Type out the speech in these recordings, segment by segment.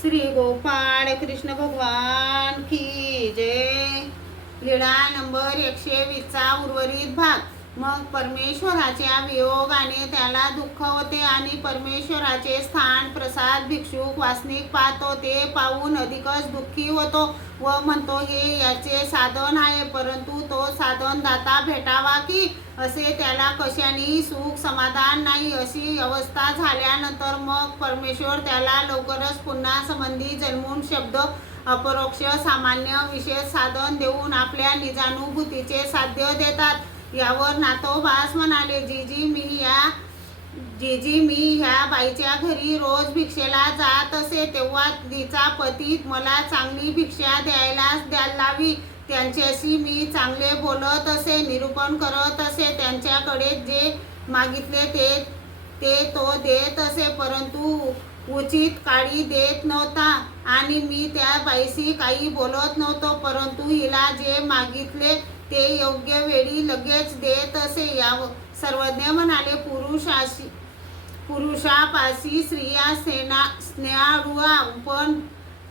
श्री गोपाळ कृष्ण भगवान की जय। लीळा नंबर 120चा उर्वरित भाग। मग परमेश्वराच्या वियोगाने त्याला दुःख होते आणि परमेश्वराचे स्थान प्रसाद भिक्षुक वासनिक पाहतो ते पाहून अधिकच दुःखी होतो व म्हणतो हे याचे साधन आहे, परंतु तो साधन दाता भेटावा की असे त्याला कशानेही सुख समाधान नाही। अशी अवस्था झाल्यानंतर मग परमेश्वर त्याला लवकरच पुन्हा संबंधी जन्मून शब्द अपरोक्ष सामान्य विशेष साधन देऊन आपल्या निजानुभूतीचे साध्य देतात। यावर नाथोबास म्हणाले, जीजी मी ह्या बाईच्या घरी रोज भिक्षेला जात असे, तेव्हा तिचा पती मला चांगली भिक्षा द्यायला लावी। त्यांच्याशी मी चांगले बोलत असे, निरूपण करत असे, त्यांच्याकडे जे मागितले ते तो देत असे, परंतु उचित काळी देत नव्हता आणि मी त्या बाईशी काही बोलत नव्हतो, परंतु हिला जे मागितले ते योग्य वेळी लगेच देत असे। या सर्वज्ञ म्हणाले, पुरुषापाशी स्त्रिया स्नेहाळुआ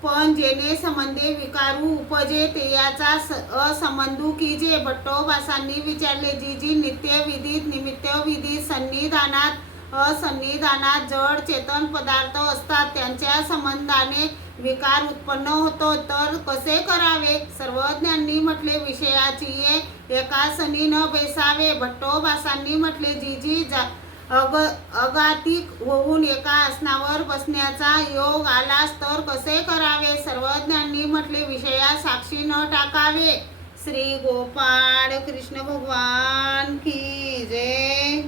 पण जेणे संबंधे विकारू उपजे ते याचा असंबंधू की जे। भट्टोबासांनी विचारले, जीजी नित्यविधीत निमित्तविधीत सन्निधानात असन्निधानात जड चेतन पदार्थ असतात, त्यांच्या संबंधाने विकार उत्पन्न होतो तर कसे करावे? सर्वज्ञांनी म्हटले, विषयाची एका सनी न बेसावे। भट्टोबासांनी म्हटले, जीजी अघातिक होऊन एका आसनावर बसण्याचा योग आलास तर कसे करावे? सर्वज्ञांनी म्हटले, विषया साक्षी न टाकावे। श्री गोपाळ कृष्ण भगवान की जय।